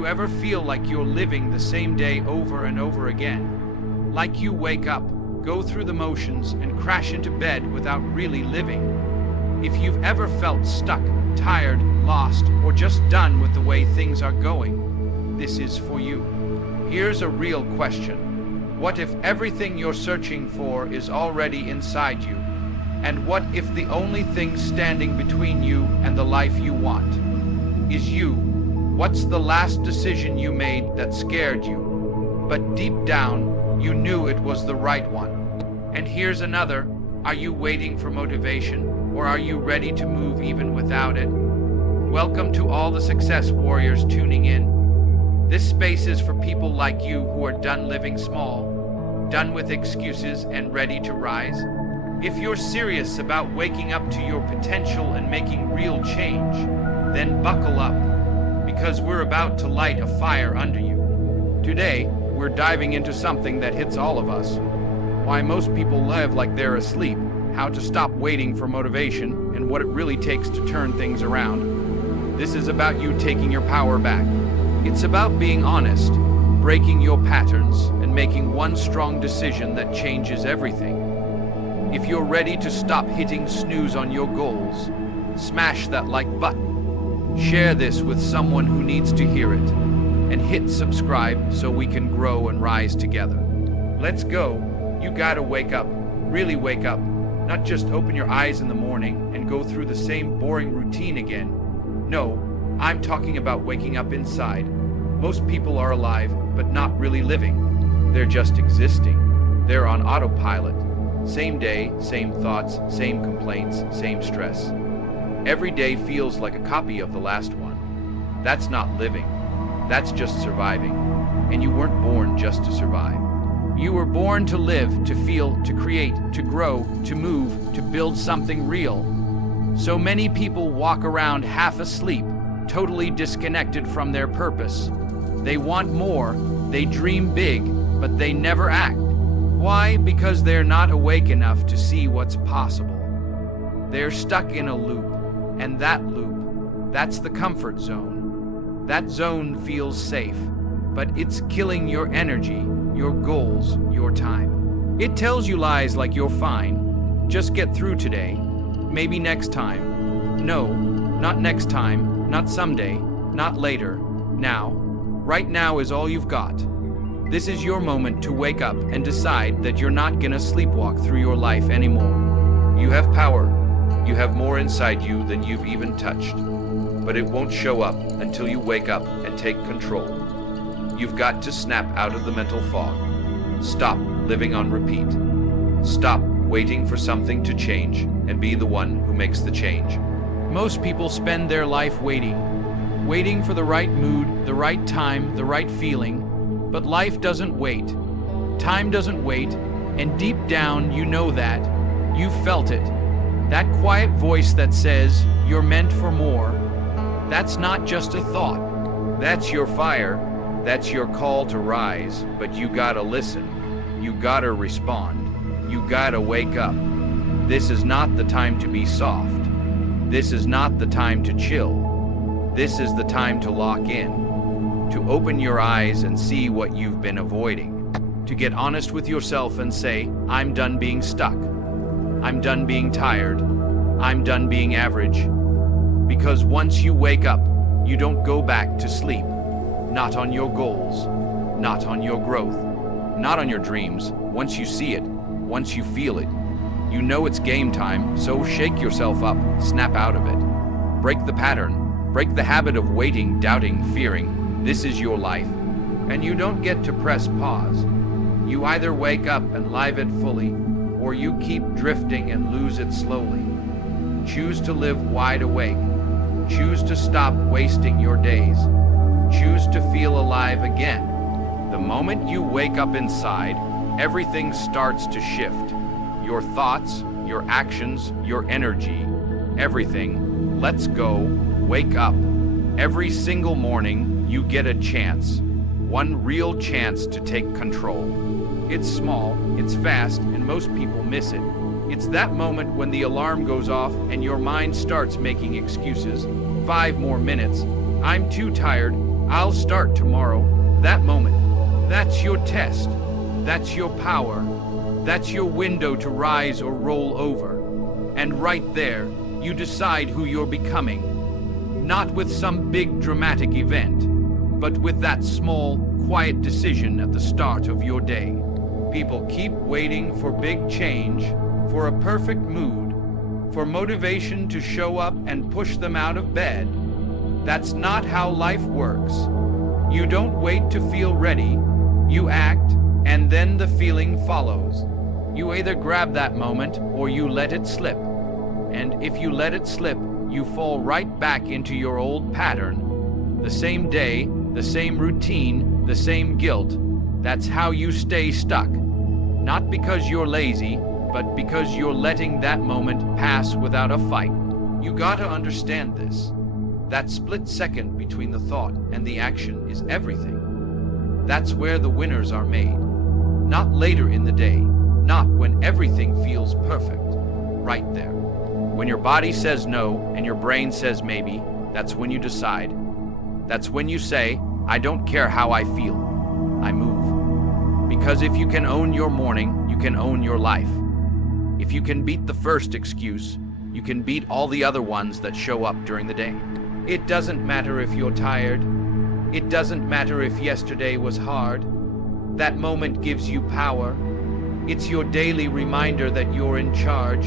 you ever feel like you're living the same day over and over again, like you wake up, go through the motions, and crash into bed without really living. If you've ever felt stuck, tired, lost, or just done with the way things are going, this is for you. Here's a real question. What if everything you're searching for is already inside you? And what if the only thing standing between you and the life you want is you? What's the last decision you made that scared you, but deep down you knew it was the right one? And here's another. Are you waiting for motivation, or are you ready to move even without it? Welcome to all the success warriors tuning in. This space is for people like you who are done living small, done with excuses, and ready to rise. If you're serious about waking up to your potential and making real change, then buckle up, because we're about to light a fire under you. Today, we're diving into something that hits all of us. Why most people live like they're asleep, how to stop waiting for motivation, and what it really takes to turn things around. This is about you taking your power back. It's about being honest, breaking your patterns, and making one strong decision that changes everything. If you're ready to stop hitting snooze on your goals, smash that like button. Share this with someone who needs to hear it, and hit subscribe so we can grow and rise together. Let's go. You gotta wake up, really wake up, not just open your eyes in the morning and go through the same boring routine again. No, I'm talking about waking up inside. Most people are alive, but not really living. They're just existing. They're on autopilot. Same day, same thoughts, same complaints, same stress. Every day feels like a copy of the last one. That's not living. That's just surviving. And you weren't born just to survive. You were born to live, to feel, to create, to grow, to move, to build something real. So many people walk around half asleep, totally disconnected from their purpose. They want more, they dream big, but they never act. Why? Because they're not awake enough to see what's possible. They're stuck in a loop, and that loop, that's the comfort zone. That zone feels safe, but it's killing your energy, your goals, your time. It tells you lies like you're fine. Just get through today. Maybe next time. No, not next time, not someday, not later. Now. Right now is all you've got. This is your moment to wake up and decide that you're not gonna sleepwalk through your life anymore. You have power. You have more inside you than you've even touched. But it won't show up until you wake up and take control. You've got to snap out of the mental fog. Stop living on repeat. Stop waiting for something to change and be the one who makes the change. Most people spend their life waiting for the right mood, the right time, the right feeling. But life doesn't wait. Time doesn't wait. And deep down, you know that. You felt it. That quiet voice that says, you're meant for more. That's not just a thought. That's your fire. That's your call to rise. But you gotta listen. You gotta respond. You gotta wake up. This is not the time to be soft. This is not the time to chill. This is the time to lock in, to open your eyes and see what you've been avoiding, to get honest with yourself and say, I'm done being stuck. I'm done being tired. I'm done being average. Because once you wake up, you don't go back to sleep. Not on your goals, not on your growth, not on your dreams. Once you see it, once you feel it, you know it's game time, so shake yourself up, snap out of it. Break the pattern. Break the habit of waiting, doubting, fearing. This is your life, and you don't get to press pause. You either wake up and live it fully, or you keep drifting and lose it slowly. Choose to live wide awake. Choose to stop wasting your days. Choose to feel alive again. The moment you wake up inside, everything starts to shift. Your thoughts, your actions, your energy, everything. Let's go. Wake up. Every single morning, you get a chance. One real chance to take control. It's small, it's fast, and most people miss it. It's that moment when the alarm goes off and your mind starts making excuses. 5 more minutes. I'm too tired. I'll start tomorrow. That moment. That's your test. That's your power. That's your window to rise or roll over. And right there, you decide who you're becoming. Not with some big dramatic event, but with that small, quiet decision at the start of your day. People keep waiting for big change, for a perfect mood, for motivation to show up and push them out of bed. That's not how life works. You don't wait to feel ready, you act, and then the feeling follows. You either grab that moment or you let it slip. And if you let it slip, you fall right back into your old pattern. The same day, the same routine, the same guilt. That's how you stay stuck. Not because you're lazy, but because you're letting that moment pass without a fight. You gotta understand this. That split second between the thought and the action is everything. That's where the winners are made. Not later in the day, not when everything feels perfect. Right there. When your body says no and your brain says maybe, that's when you decide. That's when you say, I don't care how I feel. I move. Because if you can own your morning, you can own your life. If you can beat the first excuse, you can beat all the other ones that show up during the day. It doesn't matter if you're tired. It doesn't matter if yesterday was hard. That moment gives you power. It's your daily reminder that you're in charge.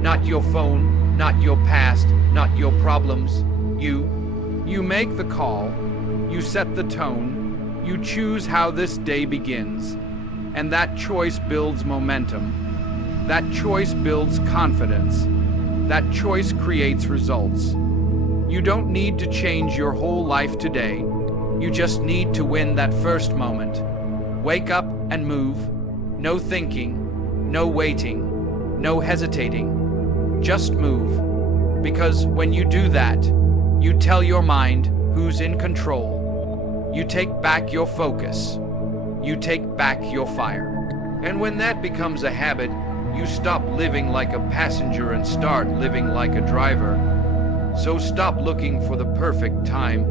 Not your phone, not your past, not your problems. You make the call. You set the tone. You choose how this day begins. And that choice builds momentum. That choice builds confidence. That choice creates results. You don't need to change your whole life today. You just need to win that first moment. Wake up and move. No thinking, no waiting, no hesitating. Just move. Because when you do that, you tell your mind who's in control. You take back your focus. You take back your fire. And when that becomes a habit, you stop living like a passenger and start living like a driver. So stop looking for the perfect time.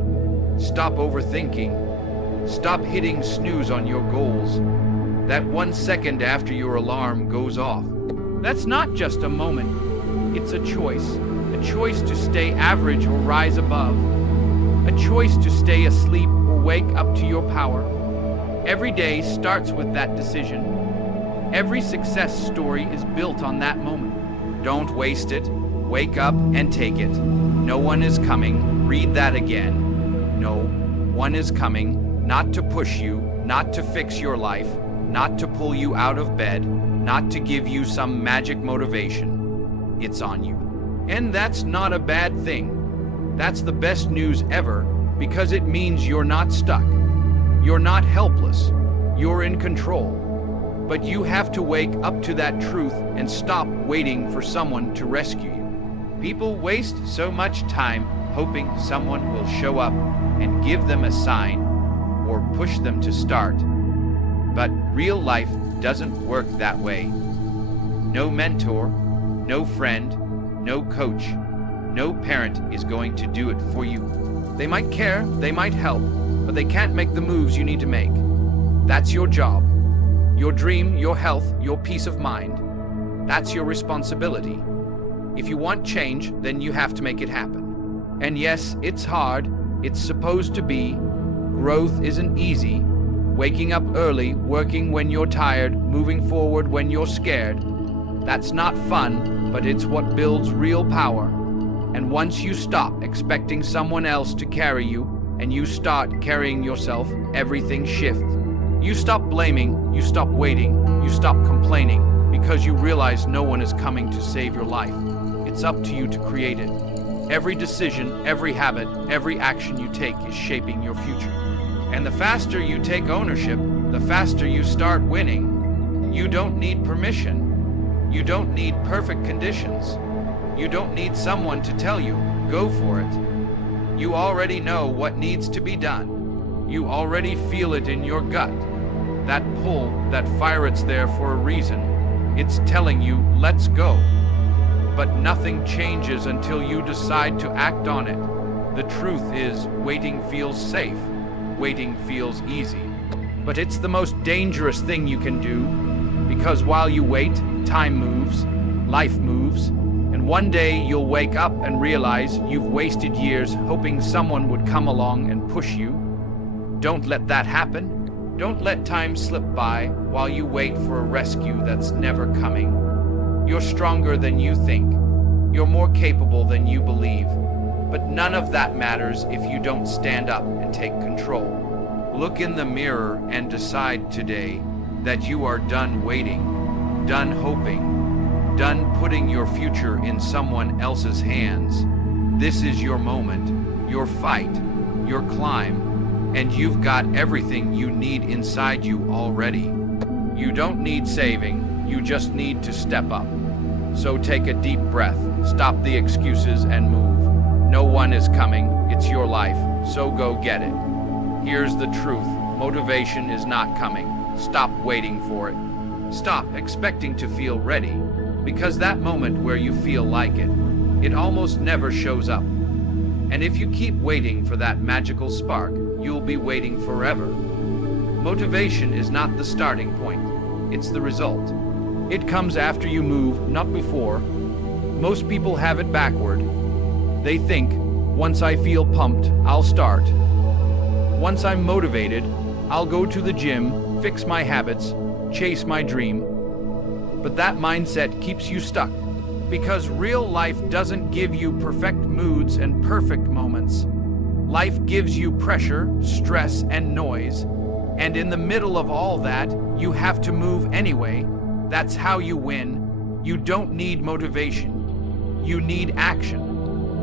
Stop overthinking. Stop hitting snooze on your goals. That 1 second after your alarm goes off. That's not just a moment. It's a choice. A choice to stay average or rise above. A choice to stay asleep or wake up to your power. Every day starts with that decision. Every success story is built on that moment. Don't waste it. Wake up and take it. No one is coming. Read that again. No one is coming, not to push you, not to fix your life, not to pull you out of bed, not to give you some magic motivation. It's on you. And that's not a bad thing. That's the best news ever, because it means you're not stuck. You're not helpless. You're in control. But you have to wake up to that truth and stop waiting for someone to rescue you. People waste so much time hoping someone will show up and give them a sign or push them to start. But real life doesn't work that way. No mentor, no friend, no coach, no parent is going to do it for you. They might care, they might help, but they can't make the moves you need to make. That's your job. Your dream, your health, your peace of mind. That's your responsibility. If you want change, then you have to make it happen. And yes, it's hard. It's supposed to be. Growth isn't easy. Waking up early, working when you're tired, moving forward when you're scared. That's not fun, but it's what builds real power. And once you stop expecting someone else to carry you, and you start carrying yourself, everything shifts. You stop blaming, you stop waiting, you stop complaining, because you realize no one is coming to save your life. It's up to you to create it. Every decision, every habit, every action you take is shaping your future. And the faster you take ownership, the faster you start winning. You don't need permission. You don't need perfect conditions. You don't need someone to tell you, go for it. You already know what needs to be done. You already feel it in your gut. That pull, that fire, it's there for a reason. It's telling you, let's go. But nothing changes until you decide to act on it. The truth is, waiting feels safe. Waiting feels easy. But it's the most dangerous thing you can do, because while you wait, time moves, life moves, and one day you'll wake up and realize you've wasted years hoping someone would come along and push you. Don't let that happen. Don't let time slip by while you wait for a rescue that's never coming. You're stronger than you think. You're more capable than you believe. But none of that matters if you don't stand up and take control. Look in the mirror and decide today that you are done waiting, done hoping, done putting your future in someone else's hands. This is your moment, your fight, your climb, and you've got everything you need inside you already. You don't need saving, you just need to step up. So take a deep breath, stop the excuses and move. No one is coming, it's your life, so go get it. Here's the truth, motivation is not coming. Stop waiting for it. Stop expecting to feel ready, because that moment where you feel like it almost never shows up. And if you keep waiting for that magical spark, you'll be waiting forever. Motivation is not the starting point, it's the result. It comes after you move, not before. Most people have it backward. They think, once I feel pumped, I'll start. Once I'm motivated, I'll go to the gym, fix my habits, chase my dream. But that mindset keeps you stuck, because real life doesn't give you perfect moods and perfect moments. Life gives you pressure, stress, and noise, and in the middle of all that, you have to move anyway. That's how you win. You don't need motivation. You need action.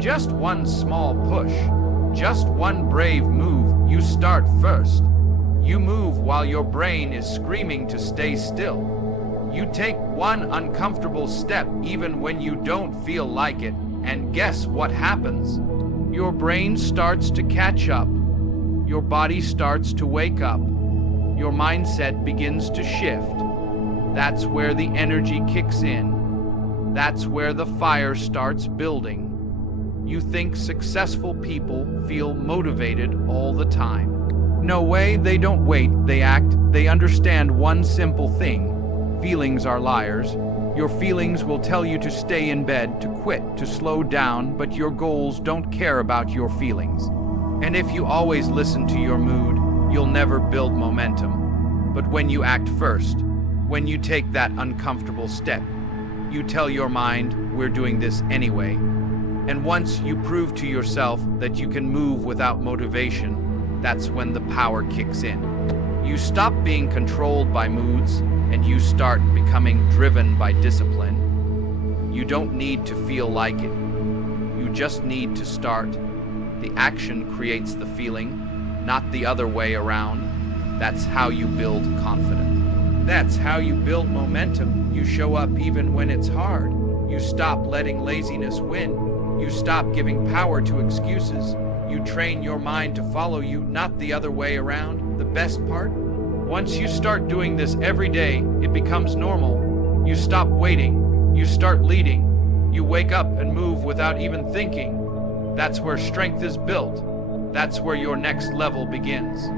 Just one small push, just one brave move. You start first. You move while your brain is screaming to stay still. You take one uncomfortable step even when you don't feel like it, and guess what happens? Your brain starts to catch up. Your body starts to wake up. Your mindset begins to shift. That's where the energy kicks in. That's where the fire starts building. You think successful people feel motivated all the time. No way, they don't wait, they act. They understand one simple thing. Feelings are liars. Your feelings will tell you to stay in bed, to quit, to slow down, but your goals don't care about your feelings. And if you always listen to your mood, you'll never build momentum. But when you act first, when you take that uncomfortable step, you tell your mind, we're doing this anyway. And once you prove to yourself that you can move without motivation, that's when the power kicks in. You stop being controlled by moods, and you start becoming driven by discipline. You don't need to feel like it. You just need to start. The action creates the feeling, not the other way around. That's how you build confidence. That's how you build momentum. You show up even when it's hard. You stop letting laziness win. You stop giving power to excuses. You train your mind to follow you, not the other way around. The best part? Once you start doing this every day, it becomes normal. You stop waiting. You start leading. You wake up and move without even thinking. That's where strength is built. That's where your next level begins.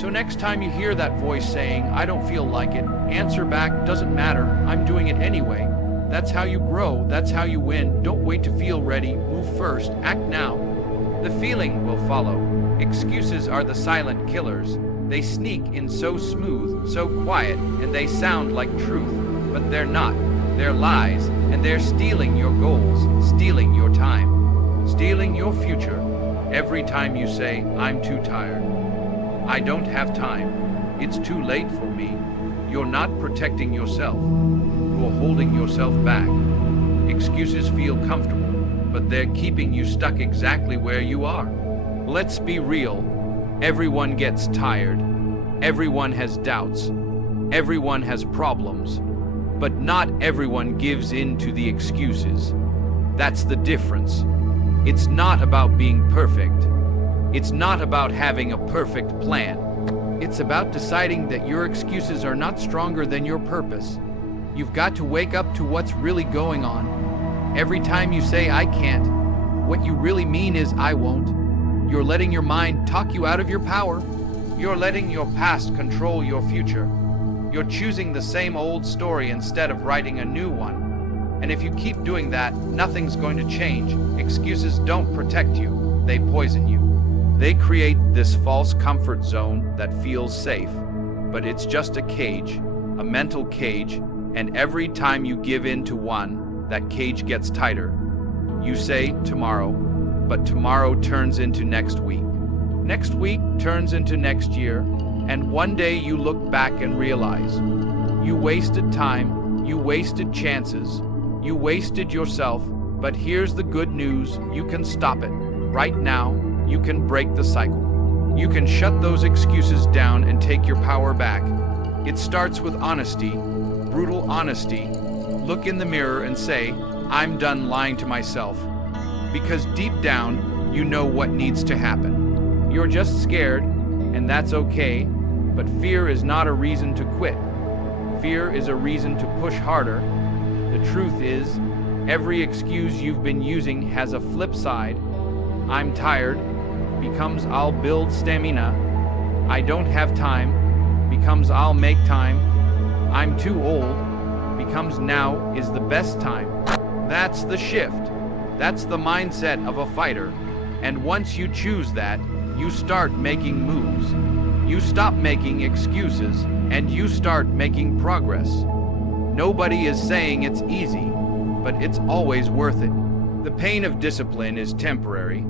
So next time you hear that voice saying, I don't feel like it, answer back, doesn't matter, I'm doing it anyway. That's how you grow, that's how you win. Don't wait to feel ready, move first, act now. The feeling will follow. Excuses are the silent killers. They sneak in so smooth, so quiet, and they sound like truth. But they're not. They're lies, and they're stealing your goals, stealing your time, stealing your future. Every time you say, I'm too tired, I don't have time, it's too late for me, you're not protecting yourself. You're holding yourself back. Excuses feel comfortable, but they're keeping you stuck exactly where you are. Let's be real. Everyone gets tired. Everyone has doubts. Everyone has problems. But not everyone gives in to the excuses. That's the difference. It's not about being perfect. It's not about having a perfect plan. It's about deciding that your excuses are not stronger than your purpose. You've got to wake up to what's really going on. Every time you say, I can't, what you really mean is, I won't. You're letting your mind talk you out of your power. You're letting your past control your future. You're choosing the same old story instead of writing a new one. And if you keep doing that, nothing's going to change. Excuses don't protect you, they poison you. They create this false comfort zone that feels safe, but it's just a cage, a mental cage, and every time you give in to one, that cage gets tighter. You say tomorrow, but tomorrow turns into next week. Next week turns into next year, and one day you look back and realize you wasted time, you wasted chances, you wasted yourself, but here's the good news, you can stop it. Right now, you can break the cycle. You can shut those excuses down and take your power back. It starts with honesty, brutal honesty. Look in the mirror and say, I'm done lying to myself. Because deep down, you know what needs to happen. You're just scared, and that's okay, but fear is not a reason to quit. Fear is a reason to push harder. The truth is, every excuse you've been using has a flip side. I'm tired becomes I'll build stamina. I don't have time becomes I'll make time. I'm too old becomes now is the best time. That's the shift. That's the mindset of a fighter. And once you choose that, you start making moves. You stop making excuses and you start making progress. Nobody is saying it's easy, but it's always worth it. The pain of discipline is temporary.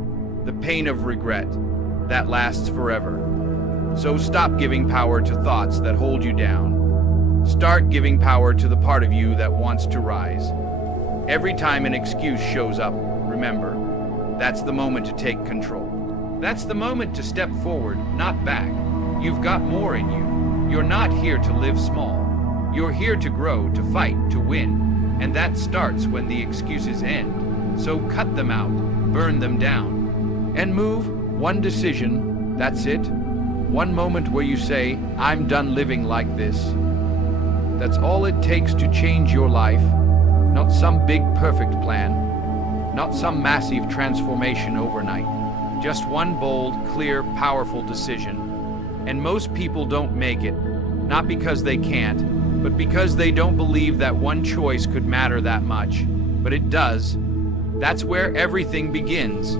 The pain of regret, that lasts forever. So stop giving power to thoughts that hold you down. Start giving power to the part of you that wants to rise. Every time an excuse shows up, remember, that's the moment to take control. That's the moment to step forward, not back. You've got more in you. You're not here to live small. You're here to grow, to fight, to win. And that starts when the excuses end. So cut them out, burn them down. And move, one decision, that's it. One moment where you say, I'm done living like this. That's all it takes to change your life. Not some big perfect plan. Not some massive transformation overnight. Just one bold, clear, powerful decision. And most people don't make it. Not because they can't, but because they don't believe that one choice could matter that much. But it does. That's where everything begins.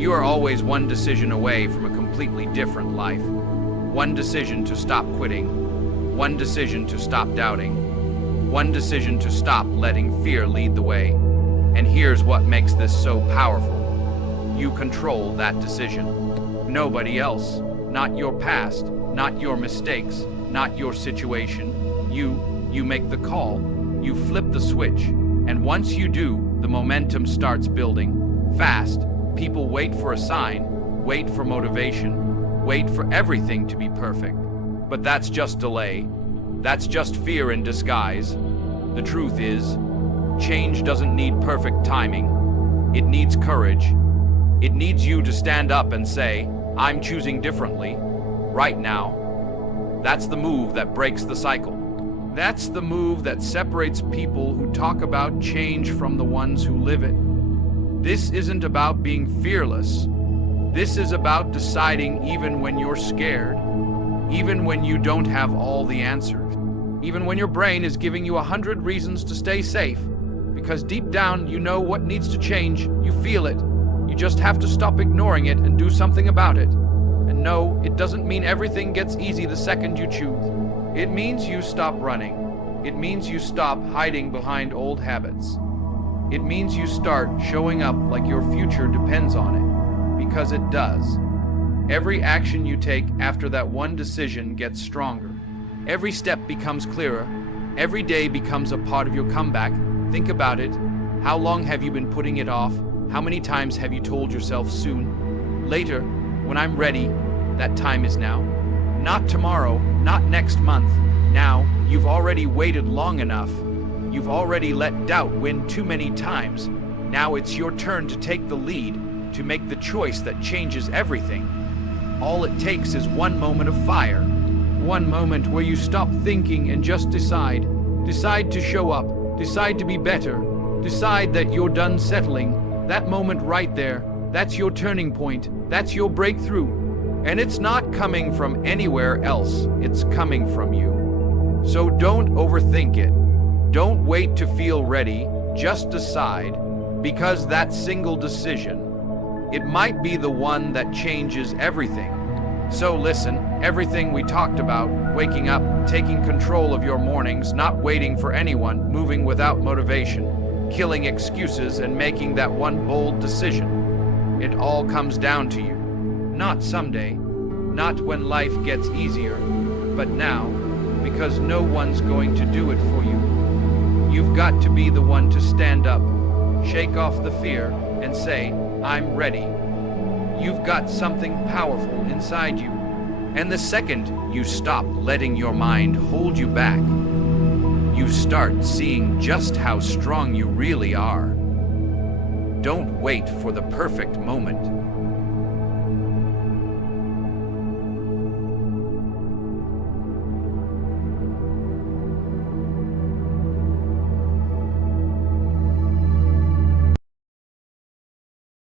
You are always one decision away from a completely different life. One decision to stop quitting. One decision to stop doubting. One decision to stop letting fear lead the way. And here's what makes this so powerful. You control that decision. Nobody else. Not your past. Not your mistakes. Not your situation. You make the call. You flip the switch. And once you do, the momentum starts building. Fast. People wait for a sign, wait for motivation, wait for everything to be perfect. But that's just delay. That's just fear in disguise. The truth is, change doesn't need perfect timing. It needs courage. It needs you to stand up and say, I'm choosing differently, right now. That's the move that breaks the cycle. That's the move that separates people who talk about change from the ones who live it. This isn't about being fearless. This is about deciding even when you're scared, even when you don't have all the answers, even when your brain is giving you 100 reasons to stay safe, because deep down you know what needs to change, you feel it. You just have to stop ignoring it and do something about it. And no, it doesn't mean everything gets easy the second you choose. It means you stop running. It means you stop hiding behind old habits. It means you start showing up like your future depends on it, because it does. Every action you take after that one decision gets stronger. Every step becomes clearer. Every day becomes a part of your comeback. Think about it. How long have you been putting it off? How many times have you told yourself soon? Later, when I'm ready, that time is now. Not tomorrow, not next month. Now, you've already waited long enough. You've already let doubt win too many times. Now it's your turn to take the lead, to make the choice that changes everything. All it takes is one moment of fire. One moment where you stop thinking and just decide. Decide to show up. Decide to be better. Decide that you're done settling. That moment right there, That's your turning point. That's your breakthrough. And it's not coming from anywhere else. It's coming from you. So don't overthink it. Don't wait to feel ready. Just decide, because that single decision, it might be the one that changes everything. So listen, everything we talked about, waking up, taking control of your mornings, not waiting for anyone, moving without motivation, killing excuses and making that one bold decision. It all comes down to you. Not someday, not when life gets easier, but now, because no one's going to do it for you. You've got to be the one to stand up, shake off the fear, and say, I'm ready. You've got something powerful inside you. And the second you stop letting your mind hold you back, you start seeing just how strong you really are. Don't wait for the perfect moment.